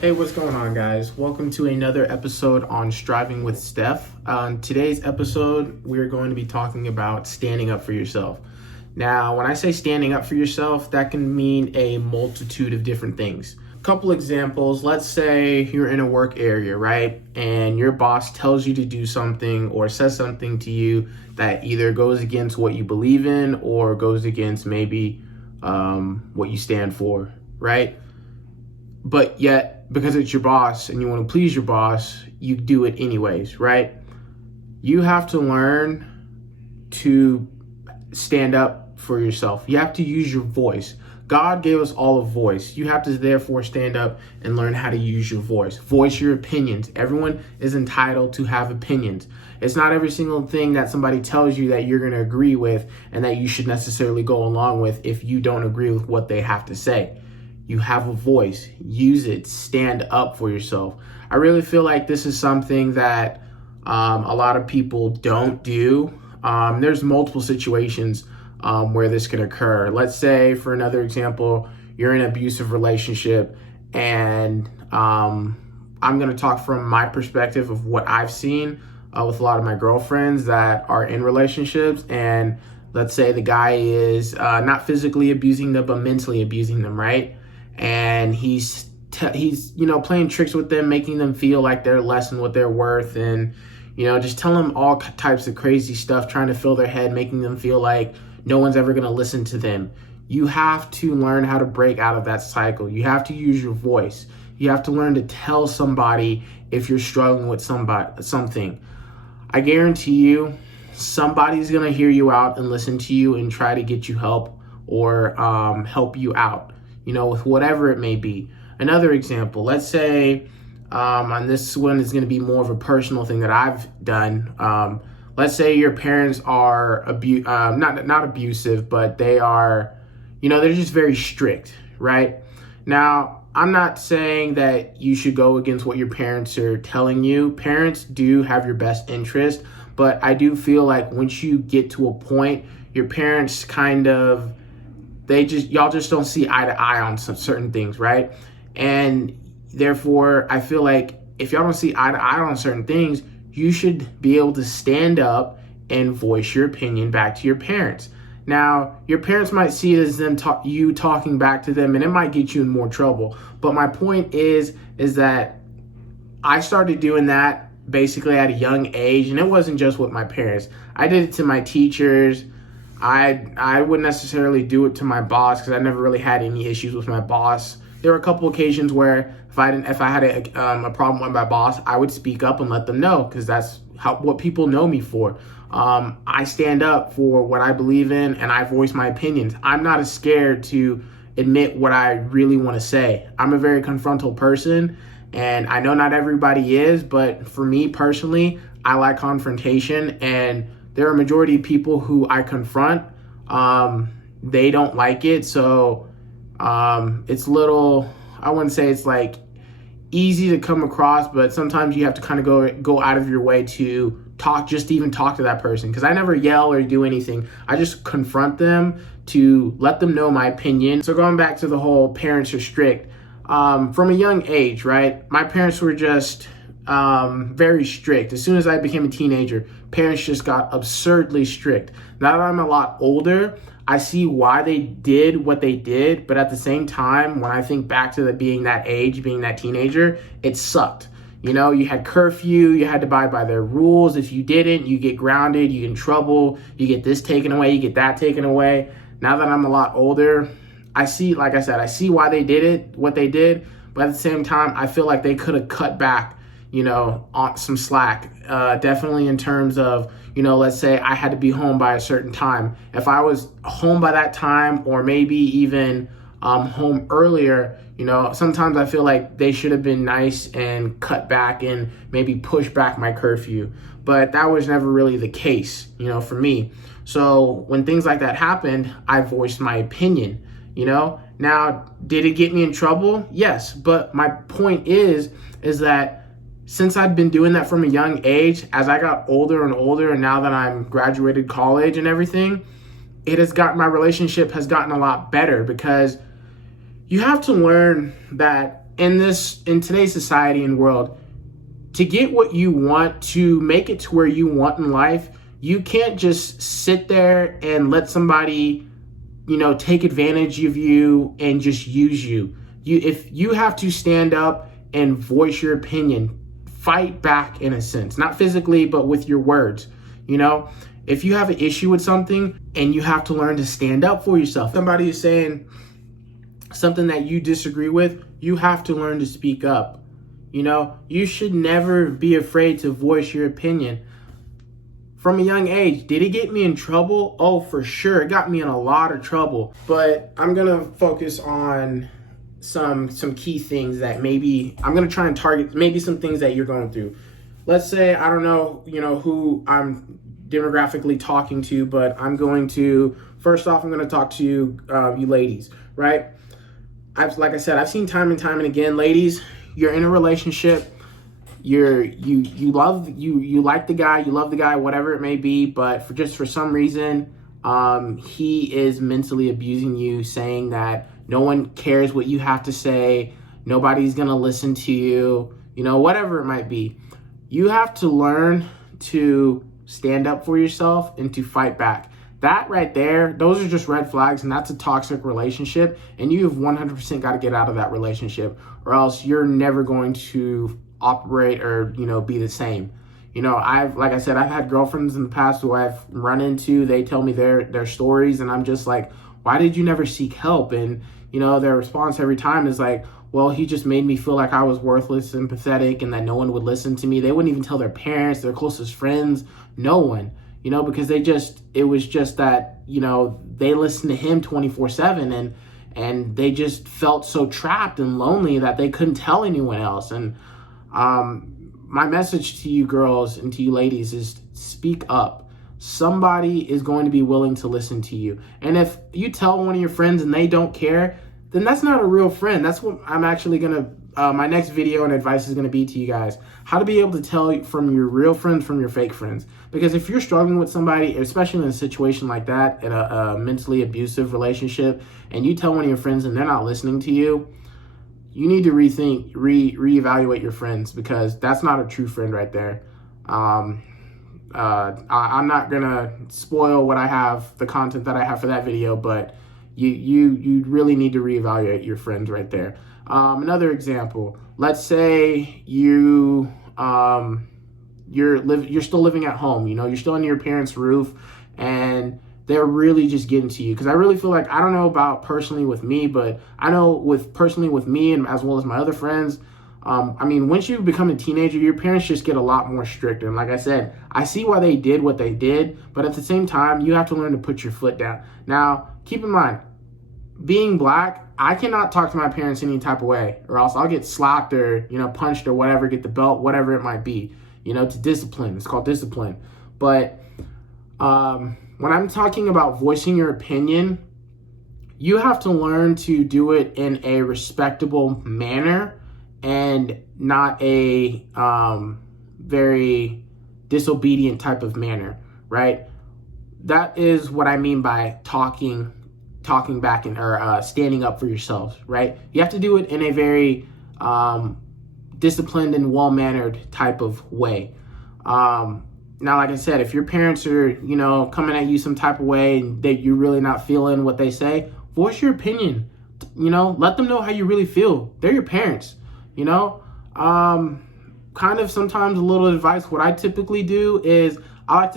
Hey, what's going on, guys? Welcome to another episode on Striving with Steph. On today's episode, we're going to be talking about standing up for yourself. Now, when I say standing up for yourself, that can mean a multitude of different things. A couple examples. Let's say you're in a work area, right? And your boss tells you to do something or says something to you that either goes against what you believe in or goes against maybe what you stand for, right? But yet, because it's your boss and you want to please your boss, you do it anyways, right? You have to learn to stand up for yourself. You have to use your voice. God gave us all a voice. You have to therefore stand up and learn how to use your voice. Voice your opinions. Everyone is entitled to have opinions. It's not every single thing that somebody tells you that you're going to agree with and that you should necessarily go along with if you don't agree with what they have to say. You have a voice, use it, stand up for yourself. I really feel like this is something that a lot of people don't do. There's multiple situations where this can occur. Let's say, for another example, you're in an abusive relationship, and I'm going to talk from my perspective of what I've seen with a lot of my girlfriends that are in relationships. And let's say the guy is not physically abusing them, but mentally abusing them, right? And he's playing tricks with them, making them feel like they're less than what they're worth, and just telling them all types of crazy stuff, trying to fill their head, making them feel like no one's ever going to listen to them. You have to learn how to break out of that cycle. You have to use your voice. You have to learn to tell somebody if you're struggling with something. I guarantee you, somebody's going to hear you out and listen to you and try to get you help or help you out, with whatever it may be. Another example, let's say, on this one is going to be more of a personal thing that I've done. Let's say your parents are not abusive, but they are, they're just very strict, right? Now, I'm not saying that you should go against what your parents are telling you. Parents do have your best interest, but I do feel like once you get to a point, your parents y'all just don't see eye to eye on some certain things, right? And therefore, I feel like if y'all don't see eye to eye on certain things, you should be able to stand up and voice your opinion back to your parents. Now, your parents might see it as you talking back to them, and it might get you in more trouble. But my point is that I started doing that basically at a young age, and it wasn't just with my parents. I did it to my teachers. I wouldn't necessarily do it to my boss because I never really had any issues with my boss. There were a couple occasions where if I had a problem with my boss, I would speak up and let them know because that's what people know me for. I stand up for what I believe in and I voice my opinions. I'm not as scared to admit what I really want to say. I'm a very confrontal person, and I know not everybody is, but for me personally, I like confrontation, and there are a majority of people who I confront. They don't like it. So it's I wouldn't say it's like easy to come across, but sometimes you have to kind of go out of your way to even talk to that person. Because I never yell or do anything. I just confront them to let them know my opinion. So going back to the whole parents are strict, from a young age, right? My parents were just very strict. As soon as I became a teenager, parents just got absurdly strict. Now that I'm a lot older, I see why they did what they did, but at the same time, when I think back to being that age, being that teenager, it sucked. You had curfew, you had to abide by their rules. If you didn't, you get grounded, you get in trouble, you get this taken away, you get that taken away. Now that I'm a lot older, I see why they did what they did, but at the same time, I feel like they could have cut back on some slack, definitely in terms of, let's say I had to be home by a certain time. If I was home by that time, or maybe even home earlier, sometimes I feel like they should have been nice and cut back and maybe push back my curfew. But that was never really the case, for me. So when things like that happened, I voiced my opinion, Now, did it get me in trouble? Yes. But my point is that since I've been doing that from a young age, as I got older and older, and now that I'm graduated college and everything, my relationship has gotten a lot better because you have to learn that in today's society and world, to get what you want, to make it to where you want in life, you can't just sit there and let somebody, take advantage of you and just use you. If you have to stand up and voice your opinion, fight back in a sense, not physically, but with your words. If you have an issue with something and you have to learn to stand up for yourself, somebody is saying something that you disagree with, you have to learn to speak up. You should never be afraid to voice your opinion. From a young age, did it get me in trouble? Oh, for sure. It got me in a lot of trouble. But I'm going to focus on some key things that maybe I'm going to try and target, maybe some things that you're going through. Let's say, I don't know, who I'm demographically talking to, but first off, I'm going to talk to you ladies, right? Like I said, I've seen time and time and again, ladies, you're in a relationship, you like the guy, you love the guy, whatever it may be, but for some reason, he is mentally abusing you, saying that no one cares what you have to say, nobody's gonna listen to you, whatever it might be. You have to learn to stand up for yourself and to fight back. That right there, those are just red flags, and that's a toxic relationship, and you have 100% got to get out of that relationship, or else you're never going to operate or, be the same. Like I said, I've had girlfriends in the past who I've run into, they tell me their stories, and I'm just like, why did you never seek help? And, their response every time is like, well, he just made me feel like I was worthless and pathetic and that no one would listen to me. They wouldn't even tell their parents, their closest friends, no one. Because it was just that, they listened to him 24/7 and they just felt so trapped and lonely that they couldn't tell anyone else. And my message to you girls and to you ladies is speak up. Somebody is going to be willing to listen to you. And if you tell one of your friends and they don't care, then that's not a real friend. That's what I'm actually my next video and advice is going to be to you guys. How to be able to tell from your real friends from your fake friends. Because if you're struggling with somebody, especially in a situation like that, in a mentally abusive relationship, and you tell one of your friends and they're not listening to you, you need to reevaluate your friends, because that's not a true friend right there. I'm not going to spoil the content that I have for that video, but you really need to reevaluate your friends right there. Another example, let's say you're still living at home, you're still under your parents' roof, and they're really just getting to you. Because I really feel like, I don't know about personally with me, but I know personally with me and as well as my other friends, once you become a teenager, your parents just get a lot more strict. And like I said, I see why they did what they did, but at the same time, you have to learn to put your foot down. Now, keep in mind, being black, I cannot talk to my parents any type of way, or else I'll get slapped or, punched or whatever, get the belt, whatever it might be, to discipline. It's called discipline. But when I'm talking about voicing your opinion, you have to learn to do it in a respectable manner and not a very disobedient type of manner, right? That is what I mean by talking back or standing up for yourselves, right? You have to do it in a very disciplined and well-mannered type of way. Now, like I said, if your parents are, coming at you some type of way and that you're really not feeling what they say, voice your opinion. Let them know how you really feel. They're your parents, kind of sometimes a little advice. What I typically do is I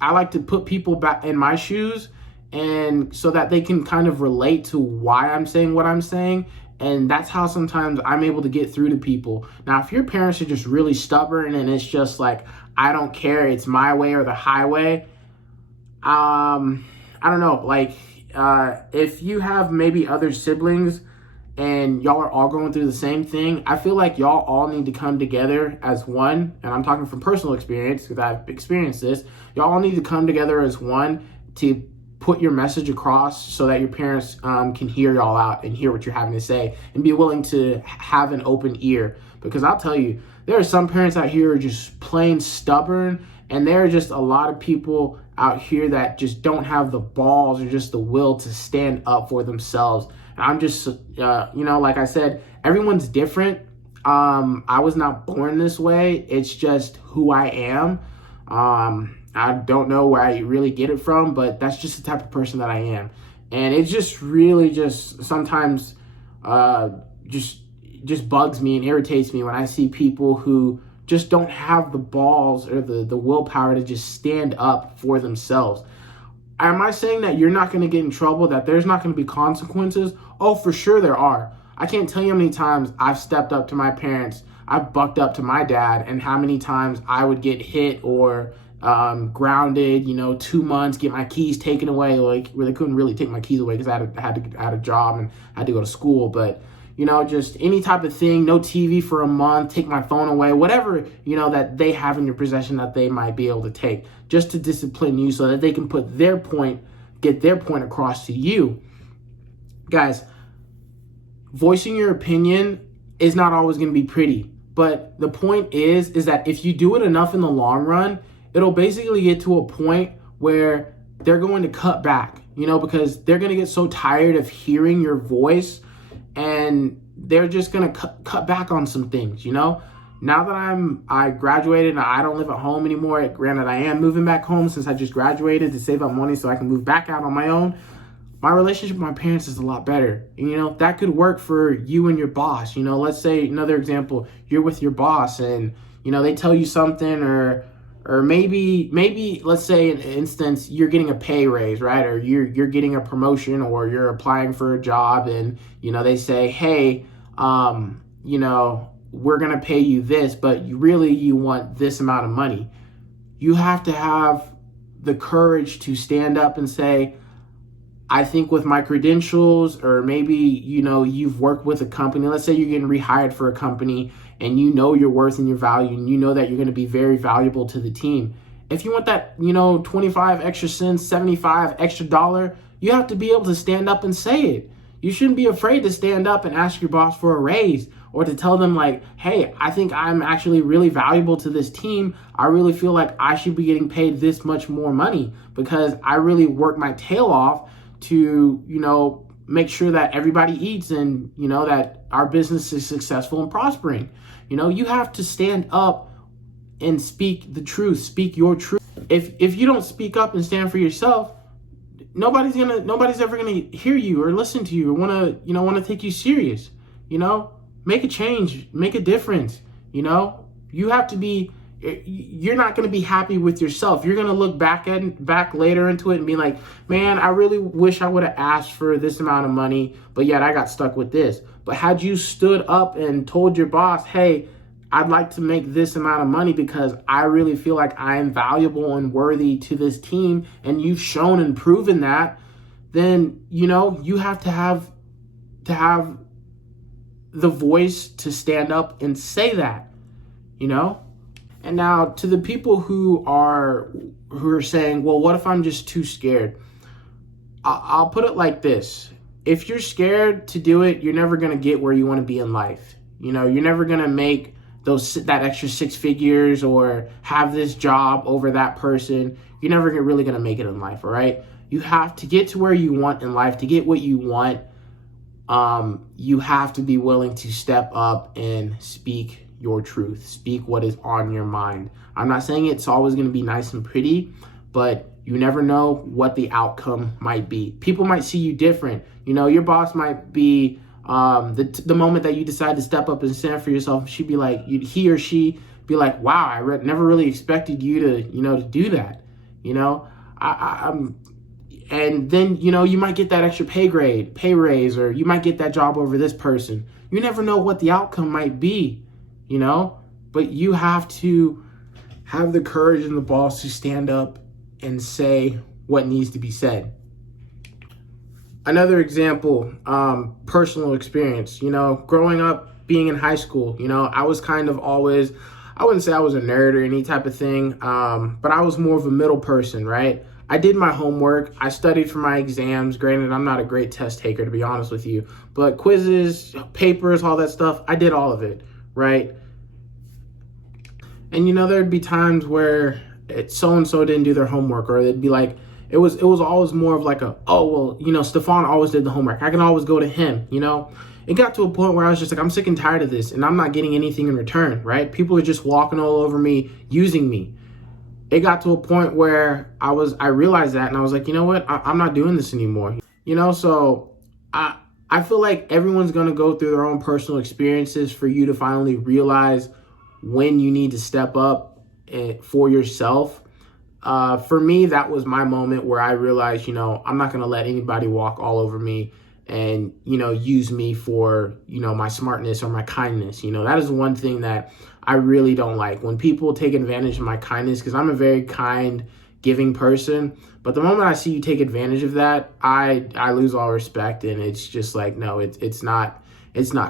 like to put people back in my shoes, and so that they can kind of relate to why I'm saying what I'm saying. And that's how sometimes I'm able to get through to people. Now, if your parents are just really stubborn and it's just like, I don't care, it's my way or the highway, I don't know, if you have maybe other siblings and y'all are all going through the same thing, I feel like y'all all need to come together as one. And I'm talking from personal experience, because I've experienced this. Y'all all need to come together as one to put your message across so that your parents can hear y'all out and hear what you're having to say and be willing to have an open ear. Because I'll tell you, there are some parents out here who are just plain stubborn, and there are just a lot of people out here that just don't have the balls or just the will to stand up for themselves. And I'm just, like I said, everyone's different. I was not born this way. It's just who I am. I don't know where I really get it from, but that's just the type of person that I am. And it just really just sometimes just bugs me and irritates me when I see people who just don't have the balls or the willpower to just stand up for themselves. Am I saying that you're not going to get in trouble, that there's not going to be consequences? Oh, for sure there are. I can't tell you how many times I've stepped up to my parents, I've bucked up to my dad, and how many times I would get hit or grounded, 2 months, get my keys taken away, like where they couldn't really take my keys away because I had a job and had to go to school. But, just any type of thing, no TV for a month, take my phone away, whatever, that they have in your possession that they might be able to take just to discipline you so that they can get their point across to you. Guys, voicing your opinion is not always going to be pretty, but the point is that if you do it enough in the long run, it'll basically get to a point where they're going to cut back, because they're going to get so tired of hearing your voice and they're just going to cut back on some things, Now that I graduated and I don't live at home anymore, granted I am moving back home since I just graduated to save up money so I can move back out on my own. My relationship with my parents is a lot better. And, that could work for you and your boss. Let's say another example, you're with your boss and, they tell you something or maybe let's say an instance, you're getting a pay raise, right? Or you're getting a promotion or you're applying for a job and, they say, hey, we're going to pay you this, but you want this amount of money. You have to have the courage to stand up and say, I think with my credentials, or maybe, you've worked with a company. Let's say you're getting rehired for a company and your worth and your value and that you're going to be very valuable to the team. If you want that, 25 extra cents, 75 extra dollar, you have to be able to stand up and say it. You shouldn't be afraid to stand up and ask your boss for a raise or to tell them like, hey, I think I'm actually really valuable to this team. I really feel like I should be getting paid this much more money because I really worked my tail off to, make sure that everybody eats and, that our business is successful and prospering. You have to stand up and speak the truth, speak your truth. If you don't speak up and stand for yourself, nobody's ever gonna hear you or listen to you or wanna take you serious. Make a change, make a difference. You have to be. You're not going to be happy with yourself. You're going to look back later into it and be like, man, I really wish I would have asked for this amount of money, but yet I got stuck with this. But had you stood up and told your boss, hey, I'd like to make this amount of money because I really feel like I am valuable and worthy to this team, and you've shown and proven that, then, you have to have the voice to stand up and say that, And now to the people who are saying, well, what if I'm just too scared? I'll put it like this. If you're scared to do it, you're never going to get where you want to be in life. You're never going to make that extra 6 figures or have this job over that person. You're never really going to make it in life, all right? You have to get to where you want in life. To get what you want, you have to be willing to step up and speak your truth. Speak what is on your mind. I'm not saying it's always going to be nice and pretty, but you never know what the outcome might be. People might see you different. Your boss might be, the moment that you decide to step up and stand for yourself, he or she be like, wow, I never really expected you to do that. And then, you might get that extra pay raise, or you might get that job over this person. You never know what the outcome might be. But you have to have the courage and the balls to stand up and say what needs to be said. Another example, personal experience, growing up, being in high school, I was kind of always, I wouldn't say I was a nerd or any type of thing, but I was more of a middle person, right? I did my homework. I studied for my exams. Granted, I'm not a great test taker, to be honest with you, but quizzes, papers, all that stuff, I did all of it, right? And there'd be times where so-and-so didn't do their homework, or they'd be like, it was always more of like Stefan always did the homework. I can always go to him, it got to a point where I was just like, I'm sick and tired of this, and I'm not getting anything in return, right? People are just walking all over me, using me. It got to a point where I realized that, and I was like, you know what? I'm not doing this anymore. So I feel like everyone's going to go through their own personal experiences for you to finally realize when you need to step up for yourself. For me, that was my moment where I realized, I'm not going to let anybody walk all over me and, use me for, my smartness or my kindness. That is one thing that I really don't like, when people take advantage of my kindness, because I'm a very kind, giving person. But the moment I see you take advantage of that, I lose all respect, and it's just like, no, it's not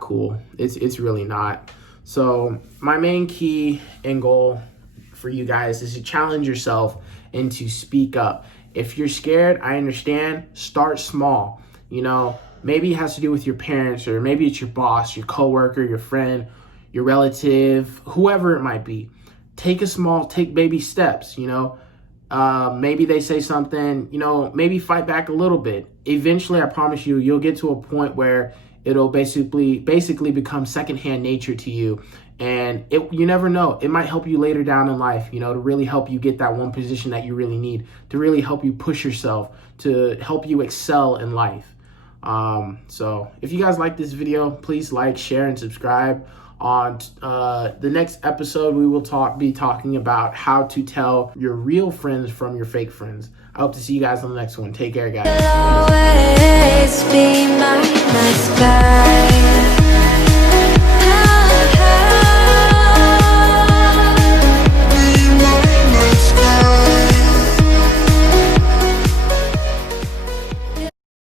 cool. It's really not. So my main key and goal for you guys is to challenge yourself and to speak up. If you're scared, I understand. Start small. Maybe it has to do with your parents, or maybe it's your boss, your coworker, your friend, your relative, whoever it might be. Take baby steps. Maybe they say something, maybe fight back a little bit. Eventually, I promise you, you'll get to a point where it'll basically become secondhand nature to you. And you never know, it might help you later down in life, to really help you get that one position that you really need, to really help you push yourself, to help you excel in life. So if you guys like this video, please like, share, and subscribe. On the next episode, we will be talking about how to tell your real friends from your fake friends. I hope to see you guys on the next one. Take care, guys.